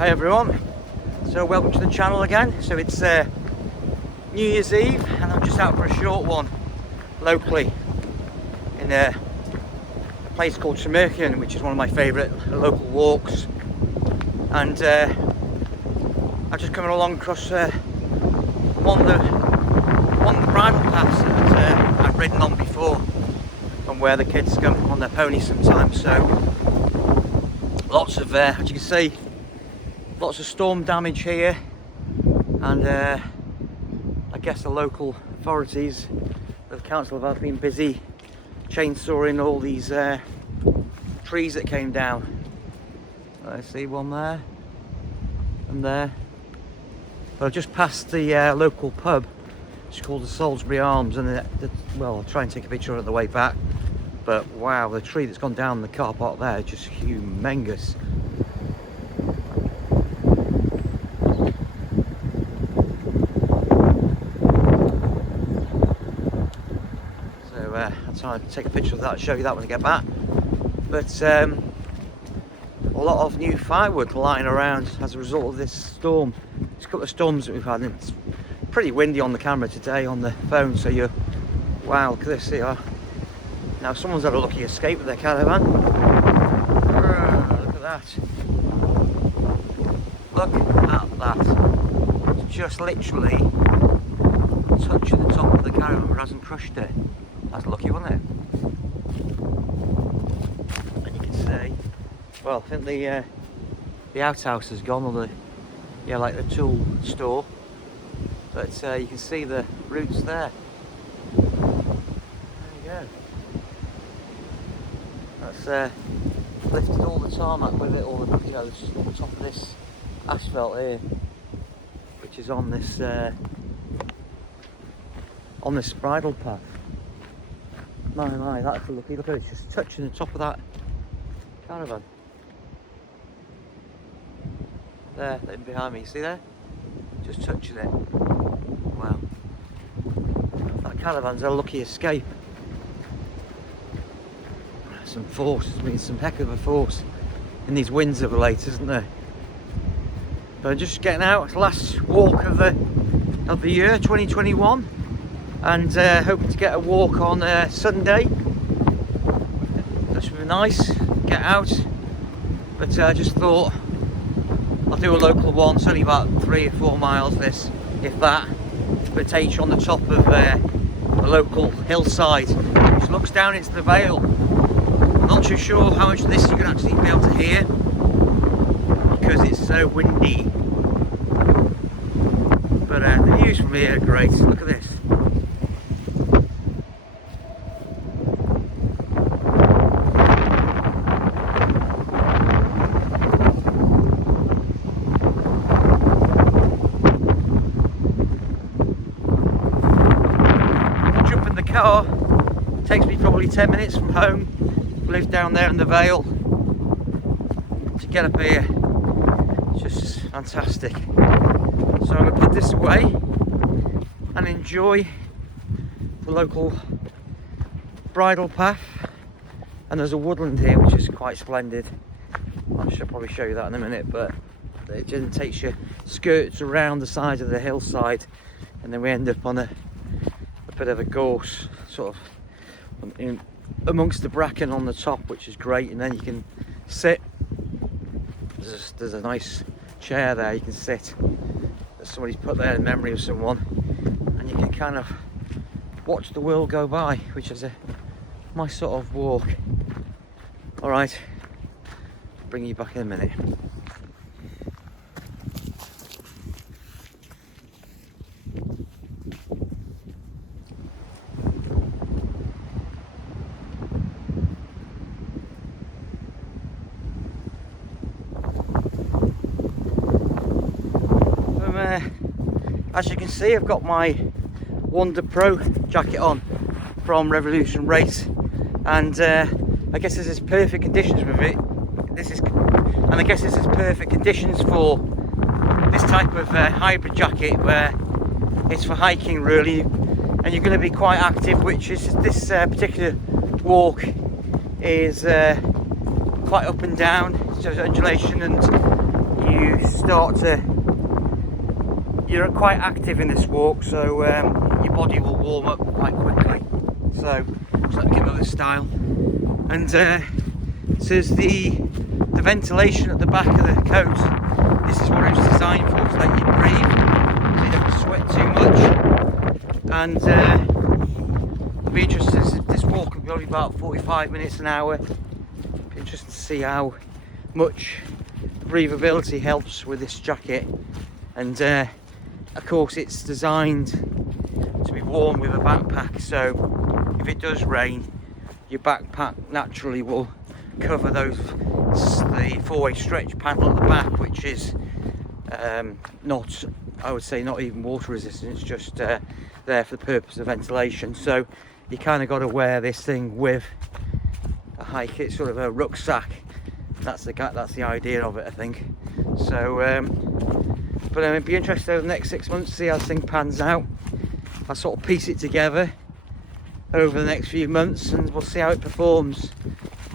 Hi everyone, so welcome to the channel again. So it's New Year's Eve and I'm just out for a short one locally in a place called Tremerkin, which is one of my favourite local walks. And I've just come along across one of the bridle paths that I've ridden on before, from where the kids come on their ponies sometimes. So lots of, as you can see, lots of storm damage here, and I guess the local authorities, the council, have been busy chainsawing all these trees that came down. I see one there and there. But I just passed the local pub. It's called the Salisbury Arms, and well, I'll try and take a picture on the way back. But wow, the tree that's gone down in the car park there is just humongous. I'll try and take a picture of that and show you that when I get back. But a lot of new firewood lying around as a result of this storm. It's a couple of storms that we've had, and it's pretty windy on the camera today on the phone, so you're, wow, look at this here. Now someone's had a lucky escape with their caravan. Look at that. Look at that. It's just literally touching the top of the caravan but hasn't crushed it. That's lucky, wasn't it? And you can see, well, I think the outhouse has gone, or the, like the tool store. But you can see the roots there. There you go. That's lifted all the tarmac with it, all the, the top of this asphalt here, which is on this bridle path. My, that's a lucky. Look at it, it's just touching the top of that caravan. There, behind me, see there? Just touching it. Wow. That caravan's a lucky escape. Some force, I mean, some heck of a force in these winds of late, isn't there? But I'm just getting out, it's the last walk of the year, 2021. And hoping to get a walk on Sunday. That should be nice, get out. But I just thought I'll do a local one. It's only about 3 or 4 miles, this, if that. But it takes you on the top of the local hillside, which looks down into the vale. I'm not too sure how much of this you can actually be able to hear, because it's so windy. But the views from here are great. Look at this. Car takes me probably 10 minutes from home. I live down there in the Vale. To get up here, it's just fantastic. So I'm going to put this away and enjoy the local bridle path. And there's a woodland here which is quite splendid. I should probably show you that in a minute, but it just takes you skirts around the side of the hillside, and then we end up on a bit of a gorse, sort of amongst the bracken on the top, which is great. And then you can sit. There's a nice chair there you can sit that somebody's put there in memory of someone, and you can kind of watch the world go by, which is my sort of walk. All right, bring you back in a minute. As you can see, I've got my Wonder Pro jacket on from Revolution Race, and I guess this is perfect conditions with it. I guess this is perfect conditions for this type of hybrid jacket, where it's for hiking really, and you're going to be quite active, which is this particular walk is quite up and down, so undulation, and you you're quite active in this walk, so your body will warm up quite quickly. So just let me get another style. And says the ventilation at the back of the coat, this is what it's designed for, to let you breathe, so you don't sweat too much. And it'll be interesting, this walk will be only about 45 minutes an hour. Be interesting to see how much breathability helps with this jacket. And of course it's designed to be worn with a backpack, so if it does rain, your backpack naturally will cover the four-way stretch panel at the back, which is not, I would say, not even water resistant. It's just there for the purpose of ventilation. So you kind of got to wear this thing with a hike. It's sort of a rucksack. That's the idea of it, I think. So but it'd be interesting over the next 6 months to see how this thing pans out. I'll sort of piece it together over the next few months, and we'll see how it performs,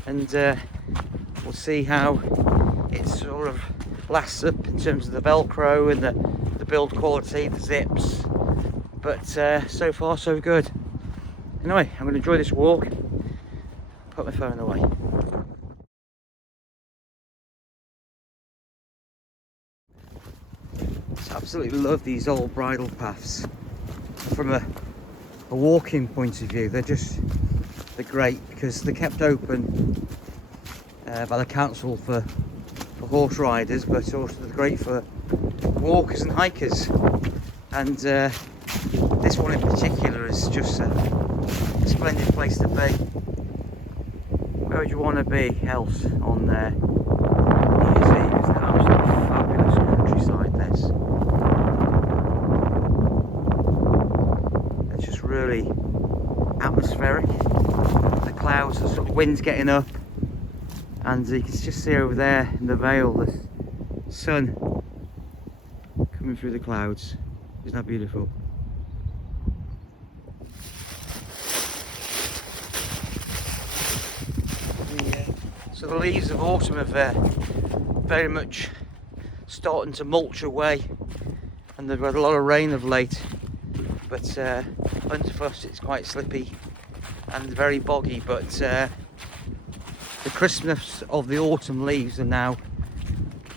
and we'll see how it sort of lasts up in terms of the Velcro and the build quality, the zips. But so far so good. Anyway, I'm going to enjoy this walk. Put my phone away. I absolutely love these old bridle paths. From a walking point of view, they're great because they're kept open by the council for horse riders, but also they're great for walkers and hikers. And this one in particular is just a splendid place to be. Where would you want to be else on there? New Year's Eve is an absolutely fabulous countryside, this. It's just really atmospheric. The clouds, the sort of wind's getting up, and you can just see over there in the vale the sun coming through the clouds. Isn't that beautiful? So the leaves of autumn are very much starting to mulch away, and they've had a lot of rain of late, but underfoot it's quite slippy and very boggy. But the crispness of the autumn leaves are now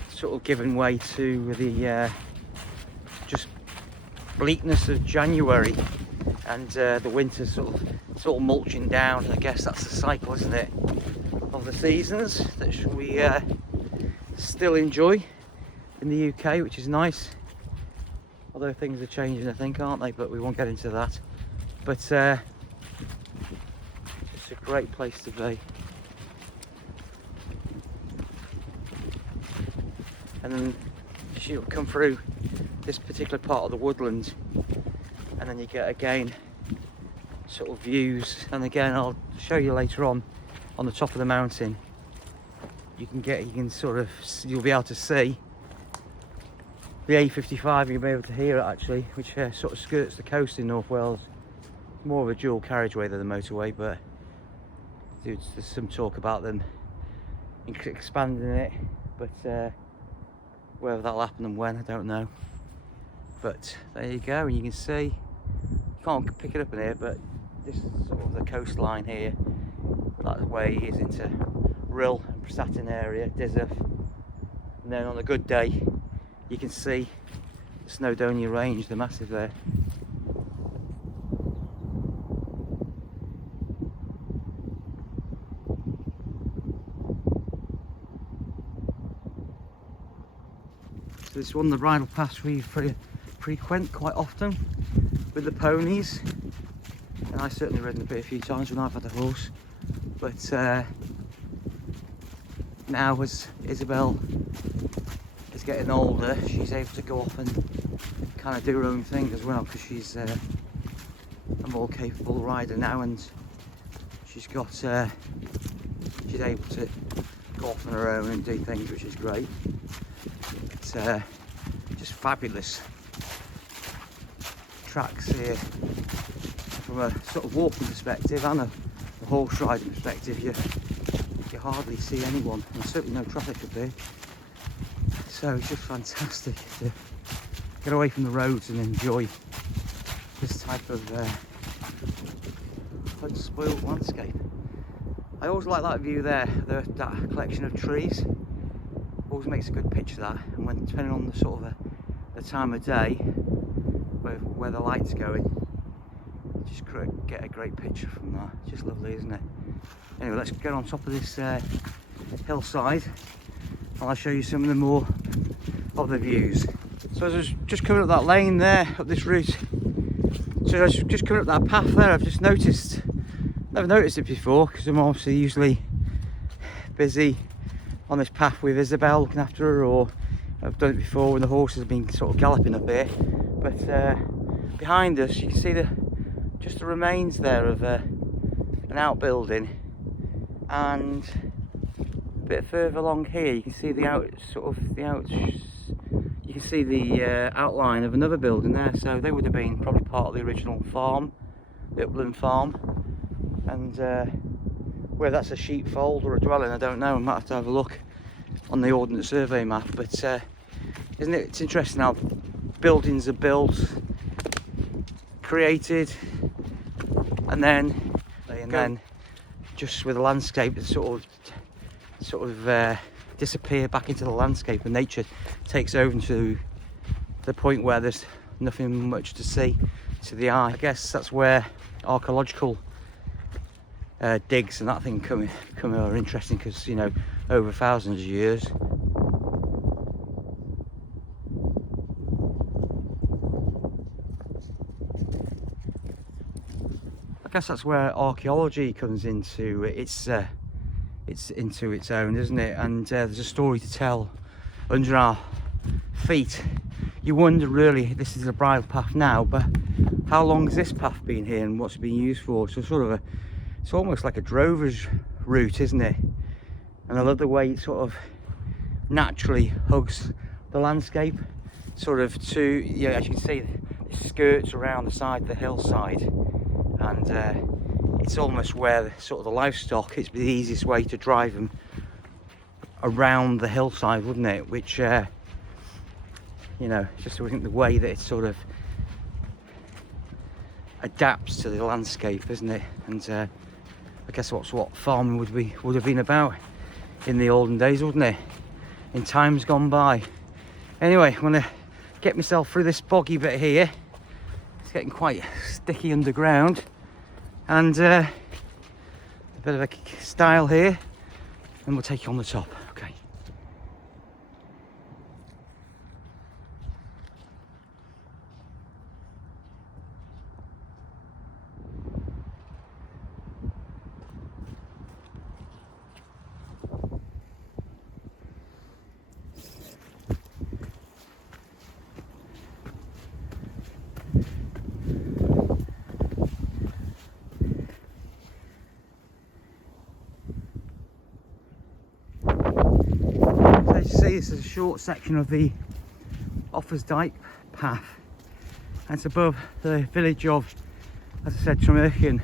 sort of giving way to the just bleakness of January, and the winter sort of mulching down. I guess that's the cycle, isn't it, of the seasons that we still enjoy in the UK, which is nice. Although things are changing, I think, aren't they? But we won't get into that. But it's a great place to be. And then you come through this particular part of the woodland, and then you get again sort of views. And again, I'll show you later on the top of the mountain. You'll be able to see the A55. You'll be able to hear it actually, which sort of skirts the coast in North Wales. More of a dual carriageway than the motorway, but there's some talk about them expanding it, but whether that'll happen and when, I don't know. But there you go, and you can see, you can't pick it up in here, but this is sort of the coastline here. That way is into Rhyl and Prestatyn area, Dyzarth, and then on a good day you can see the Snowdonia Range, the massive there. So this is one of the bridle paths we frequent quite often with the ponies, and I've certainly ridden a bit a few times when I've had a horse. But now as Isabel is getting older, she's able to go off and kind of do her own thing as well, because she's a more capable rider now, and she's able to go off on her own and do things, which is great. It's just fabulous tracks here from a sort of walking perspective and a horse riding perspective. You hardly see anyone, and certainly no traffic up here. So it's just fantastic to get away from the roads and enjoy this type of unspoiled landscape. I always like that view there, that collection of trees. Always makes a good picture, that. And when, depending on the sort of the time of day, where the light's going, just get a great picture from that. It's just lovely, isn't it? Anyway, let's get on top of this hillside and I'll show you some of the more of the views. So as I was just coming up that lane there, up this route, so I was just coming up that path there, I've just noticed, never noticed it before because I'm obviously usually busy on this path with Isabel looking after her, or I've done it before when the horses have been sort of galloping up here. But behind us you can see just the remains there of an outbuilding, and a bit further along here you can see the outline of another building there. So they would have been probably part of the original farm, the upland farm, and whether that's a sheepfold or a dwelling, I don't know. I might have to have a look on the Ordnance Survey map. But isn't it? It's interesting how buildings are built, created, and then just with the landscape, it's sort of disappear back into the landscape, and nature takes over to the point where there's nothing much to see to the eye. I guess that's where archaeological digs and that thing come are interesting, because you know, over thousands of years. I guess that's where archaeology comes into its own, isn't it? And there's a story to tell under our feet. You wonder, really, this is a bridle path now, but how long has this path been here and what's it been used for? So it's almost like a drover's route, isn't it? And I love the way it sort of naturally hugs the landscape, sort of as you can see, it skirts around the side of the hillside, and it's almost where the livestock, it's the easiest way to drive them around the hillside, wouldn't it? Which you know, just I think the way that it sort of adapts to the landscape, isn't it? And I guess that's what farming would have been about in the olden days, wouldn't it? In times gone by. Anyway, I'm gonna get myself through this boggy bit here. It's getting quite sticky underground, and a bit of a style here, and we'll take you on the top. Okay. This is a short section of the Offa's Dyke path, and it's above the village of, as I said, Tremarchan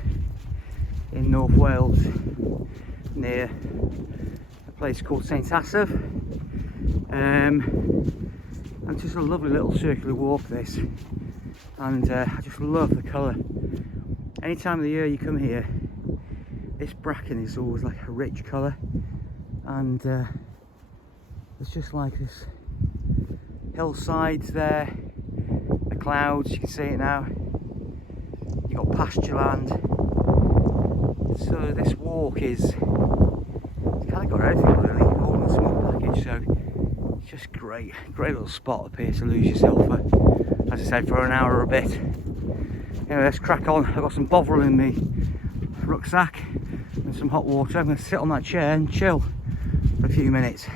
in North Wales, near a place called St Asaph. And just a lovely little circular walk this, and I just love the colour. Any time of the year you come here, this bracken is always like a rich colour, and it's just like this hillsides there, the clouds, you can see it now. You've got pasture land. So this walk it's kind of got everything really, all in a small package. So it's just great little spot up here to lose yourself for, as I said, for an hour or a bit. Anyway, let's crack on. I've got some Bovril in my rucksack and some hot water. I'm going to sit on that chair and chill for a few minutes.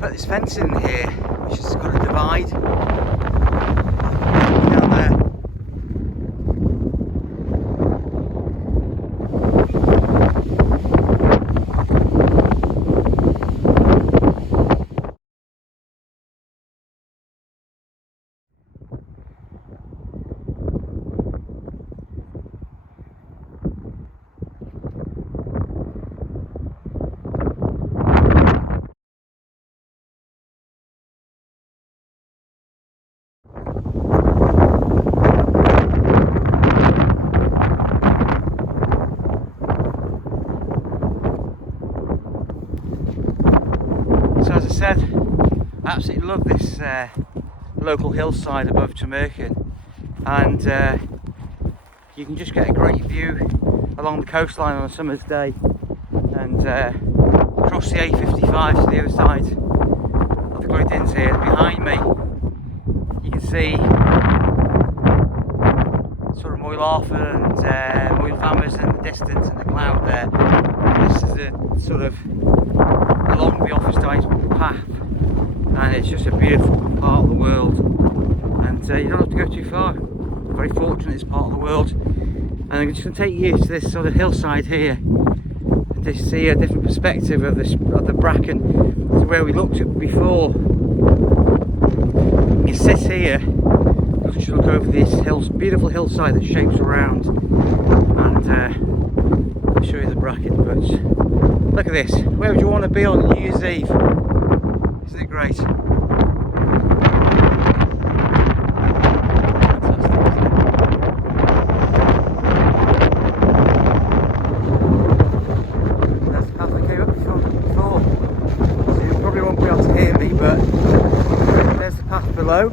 Put this fence in here, which has got a divide down there. this local hillside above Tremerkin, and you can just get a great view along the coastline on a summer's day, and across the A55 to the other side of the Glwydins here. Behind me you can see sort of Moel Arthur and Moel Famers in the distance, and the cloud there. This is a sort of along the Offa's Dyes path, and it's just a beautiful part of the world, and you don't have to go too far. I'm very fortunate it's part of the world, and I'm just going to take you to this sort of hillside here to see a different perspective of the Bracken to where we looked at before. You sit here, you just look over this beautiful hillside that shapes around, and I'll show you the Bracken. But look at this. Where would you want to be on New Year's Eve? Isn't it great? Below,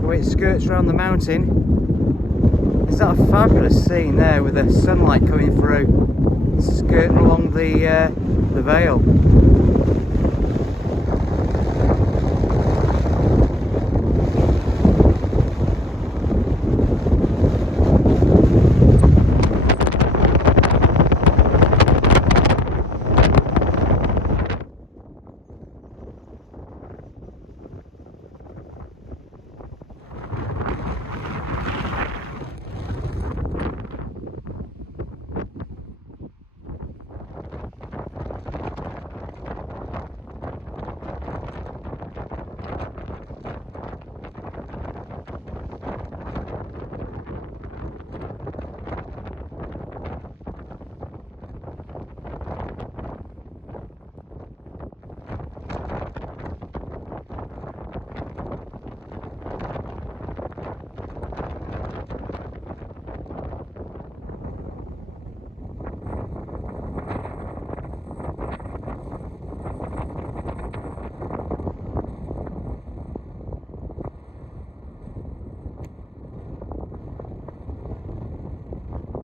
the way it skirts around the mountain. Is that a fabulous scene there with the sunlight coming through, skirting along the vale?